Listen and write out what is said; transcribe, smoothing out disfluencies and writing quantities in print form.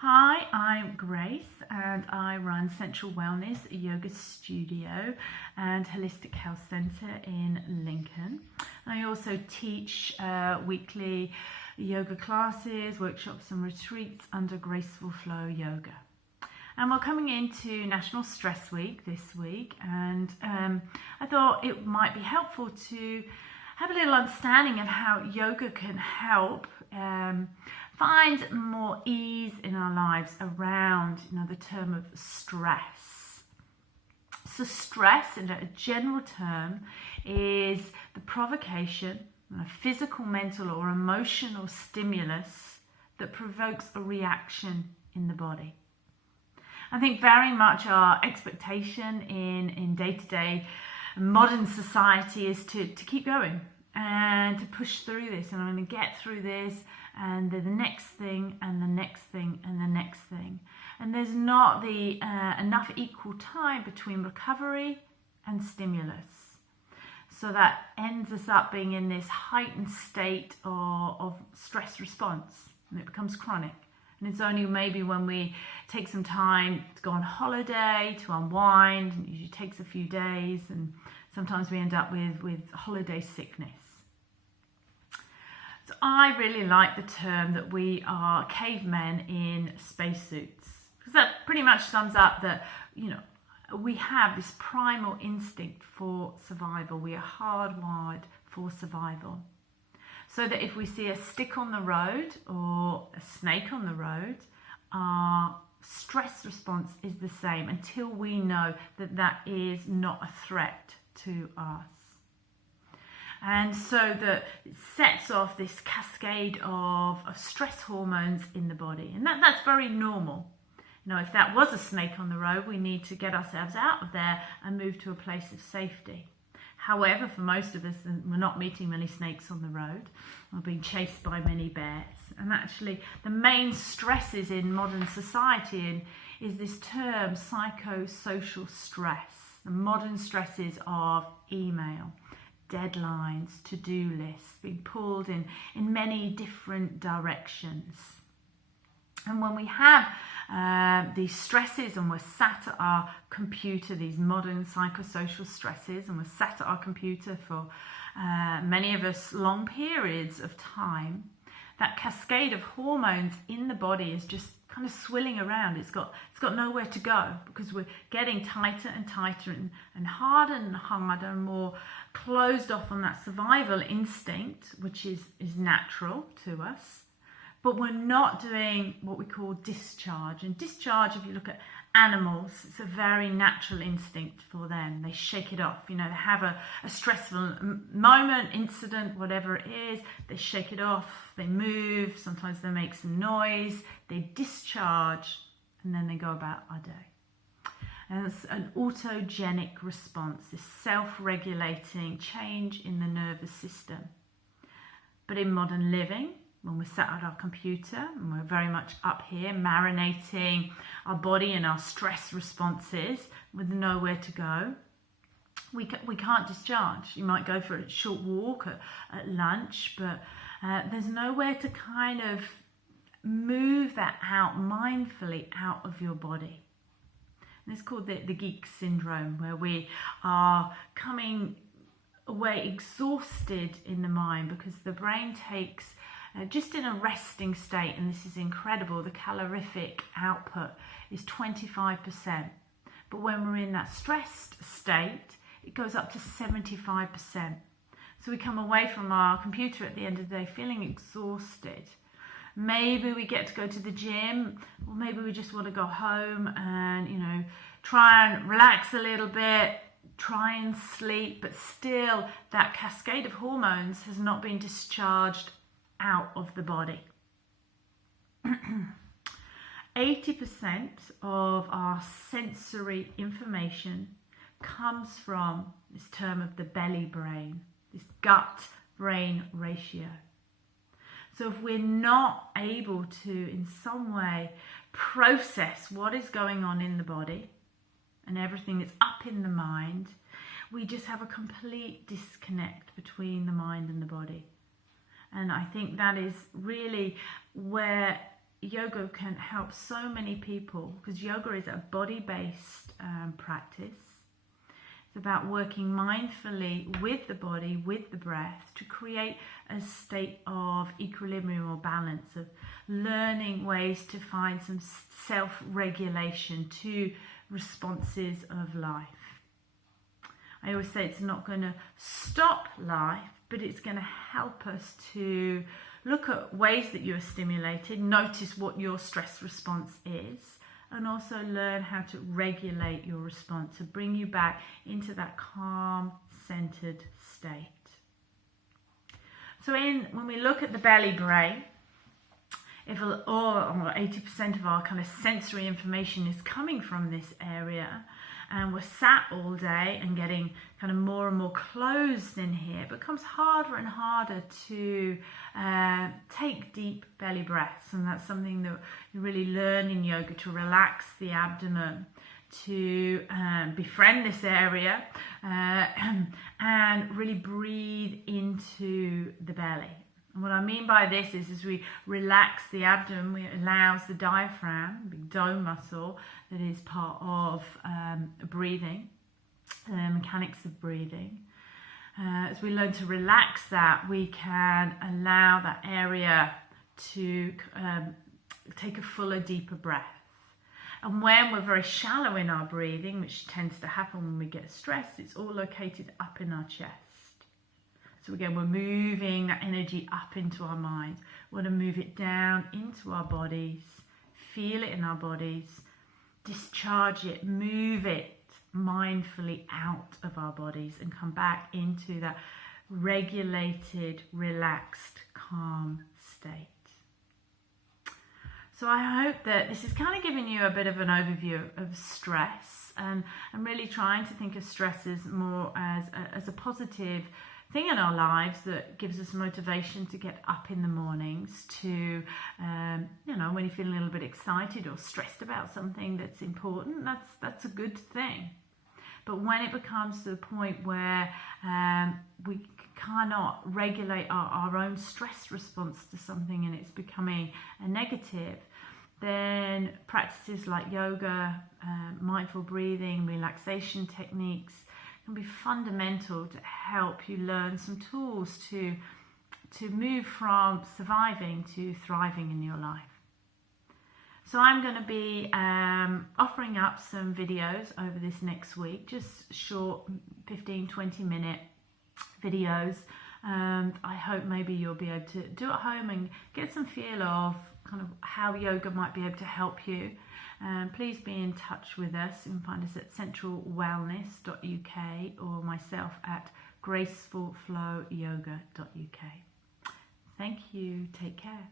Hi, I'm Grace and I run Central Wellness Yoga Studio and Holistic Health Centre in Lincoln. I also teach weekly yoga classes, workshops and retreats under Graceful Flow Yoga. And we're coming into National Stress Week this week, and I thought it might be helpful to have a little understanding of how yoga can help find more ease in our lives around, the term of stress. So stress, in a general term, is the provocation, a physical, mental or emotional stimulus that provokes a reaction in the body. I think very much our expectation in day-to-day modern society is to keep going and to push through this, and I'm going to get through this and the next thing and the next thing and the next thing. And there's not the enough equal time between recovery and stimulus. So that ends us up being in this heightened state of stress response, and it becomes chronic. And it's only maybe when we take some time to go on holiday, to unwind, and it usually takes a few days, and sometimes we end up with holiday sickness. So I really like the term that we are cavemen in spacesuits, because that pretty much sums up that, we have this primal instinct for survival. We are hardwired for survival. So that if we see a stick on the road or a snake on the road, our stress response is the same until we know that that is not a threat to us. And so that it sets off this cascade of stress hormones in the body. And that's very normal. If that was a snake on the road, we need to get ourselves out of there and move to a place of safety. However, for most of us, we're not meeting many snakes on the road or being chased by many bears. And actually, the main stresses in modern society is this term psychosocial stress. The modern stresses of email, deadlines, to-do lists, being pulled in many different directions. And when we have these stresses and we're sat at our computer, these modern psychosocial stresses, and we're sat at our computer for many of us long periods of time, that cascade of hormones in the body is just kind of swilling around. It's got nowhere to go, because we're getting tighter and tighter and harder and more closed off on that survival instinct, which is natural to us. But we're not doing what we call discharge. And discharge, if you look at animals, it's a very natural instinct for them. They shake it off. They have a stressful moment, incident, whatever it is. They shake it off. They move. Sometimes they make some noise. They discharge, and then they go about our day. And it's an autogenic response, this self-regulating change in the nervous system. But in modern living, when we're sat at our computer and we're very much up here marinating our body and our stress responses with nowhere to go, we can't discharge. You might go for a short walk at lunch, but there's nowhere to kind of move that out mindfully out of your body. And it's called the geek syndrome, where we are coming away exhausted in the mind because the brain takes just in a resting state, and this is incredible, the calorific output is 25%. But when we're in that stressed state, it goes up to 75%. So we come away from our computer at the end of the day feeling exhausted. Maybe we get to go to the gym, or maybe we just want to go home and, try and relax a little bit, try and sleep, but still that cascade of hormones has not been discharged out of the body. 80% of our sensory information comes from this term of the belly brain, this gut-brain ratio. So if we're not able to, in some way, process what is going on in the body and everything that's up in the mind, we just have a complete disconnect between the mind and the body. And I think that is really where yoga can help so many people, because yoga is a body-based practice. It's about working mindfully with the body, with the breath, to create a state of equilibrium or balance, of learning ways to find some self-regulation to responses of life. I always say it's not going to stop life, but it's going to help us to look at ways that you are stimulated, notice what your stress response is, and also learn how to regulate your response to bring you back into that calm, centered state. So when we look at the belly brain, if or 80% of our kind of sensory information is coming from this area, and we're sat all day and getting kind of more and more closed in here, it becomes harder and harder to take deep belly breaths. And that's something that you really learn in yoga, to relax the abdomen, to befriend this area, and really breathe into the belly. And what I mean by this is, as we relax the abdomen, it allows the diaphragm, the big dome muscle that is part of breathing, the mechanics of breathing. As we learn to relax that, we can allow that area to take a fuller, deeper breath. And when we're very shallow in our breathing, which tends to happen when we get stressed, it's all located up in our chest. So again, we're moving that energy up into our mind. We want to move it down into our bodies, feel it in our bodies, discharge it, move it mindfully out of our bodies, and come back into that regulated, relaxed, calm state. So I hope that this is kind of giving you a bit of an overview of stress, and I'm really trying to think of stress as more as a positive thing in our lives that gives us motivation to get up in the mornings, to when you're feeling a little bit excited or stressed about something that's important, that's a good thing. But when it becomes to the point where we cannot regulate our own stress response to something and it's becoming a negative, then practices like yoga, mindful breathing, relaxation techniques can be fundamental to help you learn some tools to move from surviving to thriving in your life. So I'm going to be offering up some videos over this next week, just short 15-20 minute videos. I hope maybe you'll be able to do at home and get some feel of kind of how yoga might be able to help you. Please be in touch with us. You can find us at centralwellness.uk or myself at gracefulflowyoga.uk. Thank you. Take care.